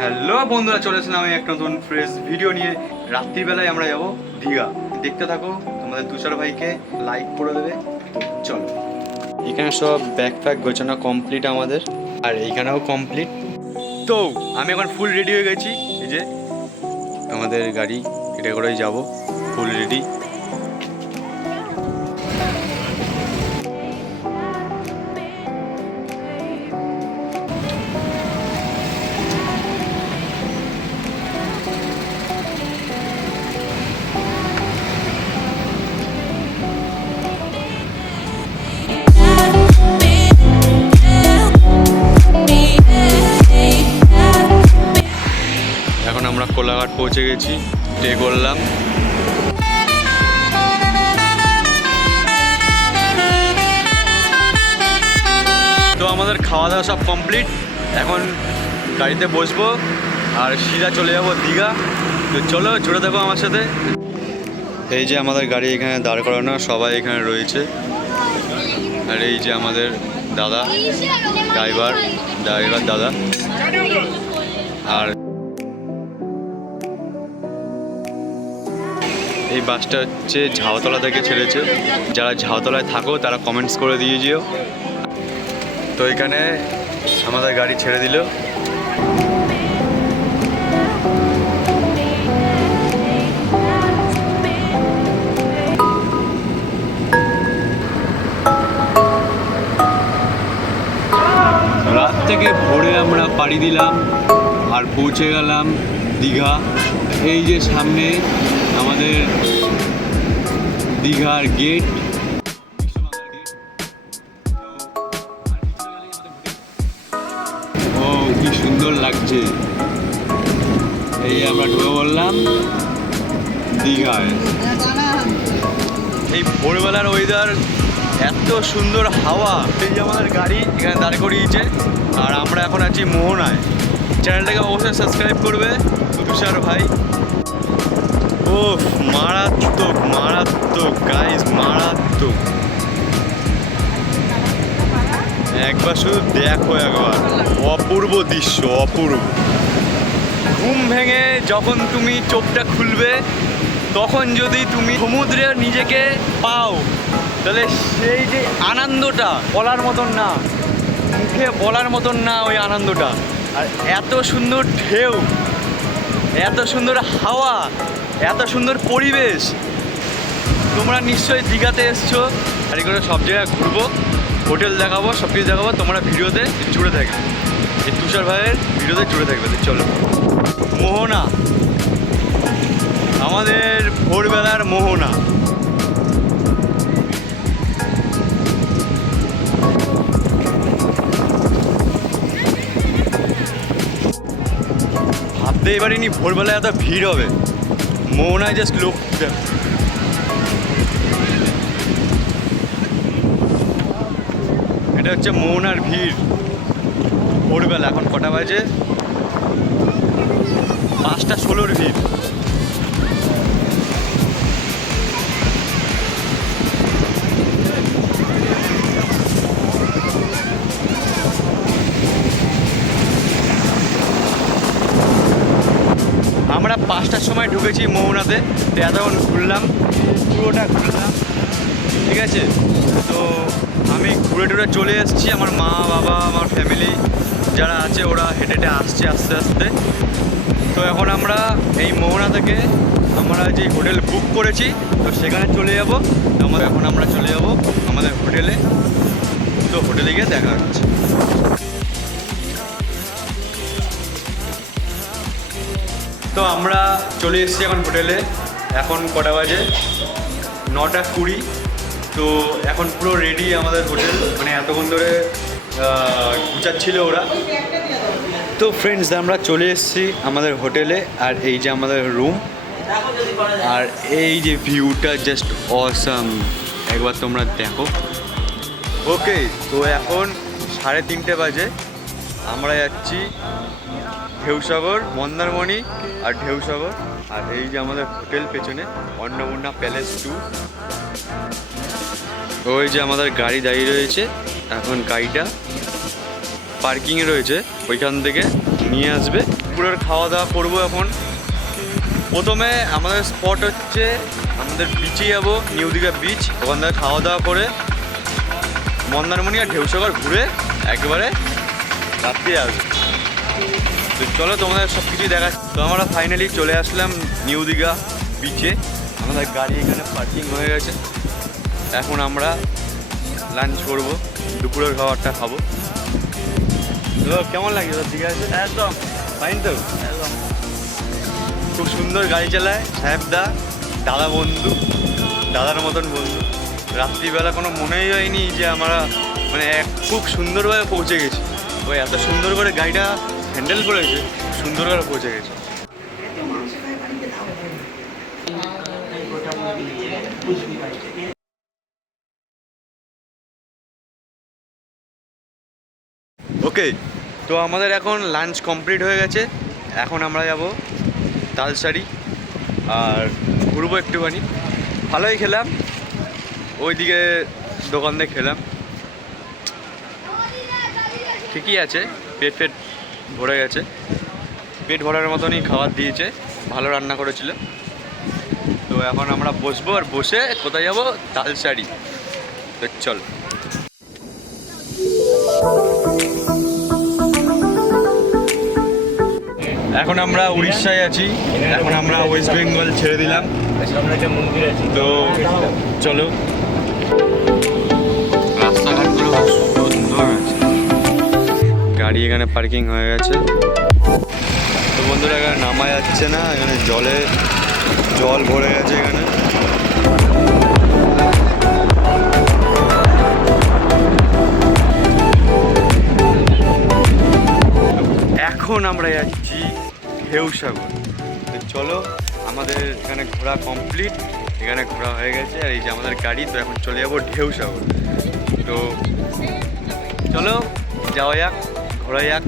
Hello বন্ধুরা, চলে আসলাম আমি একটা নতুন ফ্রেশ ভিডিও নিয়ে। রাত্রিবেলায় আমরা যাব দীঘা। দেখতে থাকো, তোমাদের তুষার ভাইকে লাইক করে দেবে। তো চলো, এখানে সব ব্যাগ প্যাক গোছানো কমপ্লিট আমাদের, আর এইখানেও কমপ্লিট। তো আমি এখন ফুল রেডি হয়ে গেছি। এই যে আমাদের গাড়ি, এটা করেই যাব, ফুল রেডি। এখন আমরা কোলাঘাট পৌঁছে গেছি, স্টে করলাম। তো আমাদের খাওয়া দাওয়া সব কমপ্লিট। এখন গাড়িতে বসবো আর সিধা চলে যাবো দীঘা। তো চলো, জুড়ে থাকো আমার সাথে। এই যে আমাদের গাড়ি এখানে দাঁড় করানো, সবাই এখানে রয়েছে। আর এই যে আমাদের দাদা, ড্রাইভার দাদা। আর এই বাসটা হচ্ছে ঝাউতলা থেকে ছেড়েছে। যারা ঝাউতলায় থাকো তারা কমেন্টস করে দিয়ে যেও। তো এখানে আমাদের গাড়ি ছেড়ে দিল। রাত থেকে ভোরে আমরা পাড়ি দিলাম আর পৌঁছে গেলাম দীঘা। এই যে সামনে আমাদের দীঘার গেট। ও কি সুন্দর লাগছে। এই আমরা ঢুকে বললাম দীঘায়। এই ভোরবেলার ওয়েদার, এত সুন্দর হাওয়া। এই যে আমাদের গাড়ি এখানে দাঁড় করিয়েছে, আর আমরা এখন আছি মোহনায়। চ্যানেলটাকে অবশ্যই সাবস্ক্রাইব করবে তুষার ভাই। ও মারাত্মক মারাত্মক গাইস, মারাত্মক। একবার শুধু দেখো, একবার অপূর্ব দৃশ্য, অপূর্ব। ঘুম ভেঙে যখন তুমি চোখটা খুলবে, তখন যদি তুমি সমুদ্রে নিজেকে পাও, তাহলে সেই যে আনন্দটা বলার মতন না, মুখে বলার মতন না ওই আনন্দটা। আর এত সুন্দর ঢেউ, এত সুন্দর হাওয়া, এত সুন্দর পরিবেশ। তোমরা নিশ্চয়ই দীঘাতে এসছো, গাড়ি করে সব জায়গায় ঘুরবো, হোটেল দেখাবো, সব কিছু দেখাবো। তোমরা ভিডিওতে জুড়ে থাকবে, এই তুষার ভাইয়ের ভিডিওতে জুড়ে থাকবে। চলো, মোহনা, আমাদের ভোরবেলার মোহনা। ভাবতেই পারিনি ভোরবেলায় এত ভিড় হবে মোহনায়। জাস্ট লোক, এটা হচ্ছে মোহনার ভিড় ভোরবেলা। এখন কটা বাজে? 5:16 ভিড়। আমরা 5টার সময় ঢুকেছি মোহনাতে। তো এতক্ষণ ঘুরলাম, পুরোটা ঘুরলাম, ঠিক আছে। তো আমি ঘুরে টুরে চলে এসেছি। আমার মা বাবা, আমার ফ্যামিলি যারা আছে, ওরা হেঁটে হেঁটে আসছে আস্তে আস্তে। তো এখন আমরা এই মোহনা থেকে আমরা যে হোটেল বুক করেছি, তো সেখানে চলে যাব। এখন আমরা চলে যাব আমাদের হোটেলে। তো হোটেলে গিয়ে দেখা হচ্ছে। তো আমরা চলে এসেছি এখন হোটেলে। এখন কটা বাজে? 9:20। তো এখন পুরো রেডি আমাদের হোটেল, মানে এতক্ষণ ধরে গুছাচ্ছিল ওরা। তো ফ্রেন্ডস, আমরা চলে এসেছি আমাদের হোটেলে। আর এই যে আমাদের রুম, আর এই যে ভিউটা জাস্ট অসাম, একবার তোমরা দেখো। ওকে, তো এখন 3:30 বাজে। আমরা যাচ্ছি ঢেউসাগর, মন্দারমণি আর ঢেউসাগর। আর এই যে আমাদের হোটেল পেছনে, অন্নপূর্ণা প্যালেস 2। ওই যে আমাদের গাড়ি দাঁড়িয়ে রয়েছে, এখন গাড়িটা পার্কিংয়ে রয়েছে, ওইখান থেকে নিয়ে আসবে। দুপুরের খাওয়া দাওয়া করবো এখন। প্রথমে আমাদের স্পট হচ্ছে আমাদের বিচে যাবো, নিউ দীঘা বিচ। ওখান থেকে খাওয়া দাওয়া করে মন্দারমণি আর ঢেউসাগর ঘুরে একেবারে রাত্রি আসবে। তো চলো তোমাদের সব কিছুই দেখা। তো আমরা ফাইনালি চলে আসলাম নিউ দীঘা বিচে। আমাদের গাড়ি এখানে পার্কিং হয়ে গেছে। এখন আমরা লাঞ্চ করবো, দুপুরের খাবারটা খাবো। তো কেমন লাগে তোর দীঘা আছে? একদম ফাইন তো, একদম খুব সুন্দর গাড়ি চালায় সাহেবদা, দাদা বন্ধু, দাদার মতন বন্ধু। রাত্রিবেলা কোনো মনেই হয়নি যে আমরা মানে খুব সুন্দরভাবে পৌঁছে গেছি। ওই এত সুন্দর করে গাড়িটা হ্যান্ডেল করেছে, সুন্দর করে পৌঁছে গেছে। ওকে, তো আমাদের এখন লাঞ্চ কমপ্লিট হয়ে গেছে। এখন আমরা যাব তালসারি আর ঘুরবো একটুখানি। ভালোই খেলাম, ওইদিকে দোকান থেকে খেলাম, ঠিকই আছে। পেট ভরে গেছে, পেট ভরার মতনই খাবার দিয়েছে, ভালো রান্না করেছিল। তো এখন আমরা বসবো, আর বসে কোথায় যাব? তালসারি। তো চল। এখন আমরা উড়িষ্যায় আছি, এখন আমরা ওয়েস্ট বেঙ্গল ছেড়ে দিলাম। তো চলো, রাস্তাঘাটগুলো খুব সুন্দর আছে। গাড়ি এখানে পার্কিং হয়ে গেছে। তো বন্ধুরা, এখানে নামা যাচ্ছে না, এখানে জল ভরে গেছে এখানে। এখন আমরা যাচ্ছি ঢেউসাগর। তো চলো, আমাদের এখানে ঘোরা কমপ্লিট, এখানে ঘোরা হয়ে গেছে। আর এই যে আমাদের গাড়ি, তো এখন চলে যাবো ঢেউসাগর। তো চলো যাওয়া যাক, ঘোরা যাক।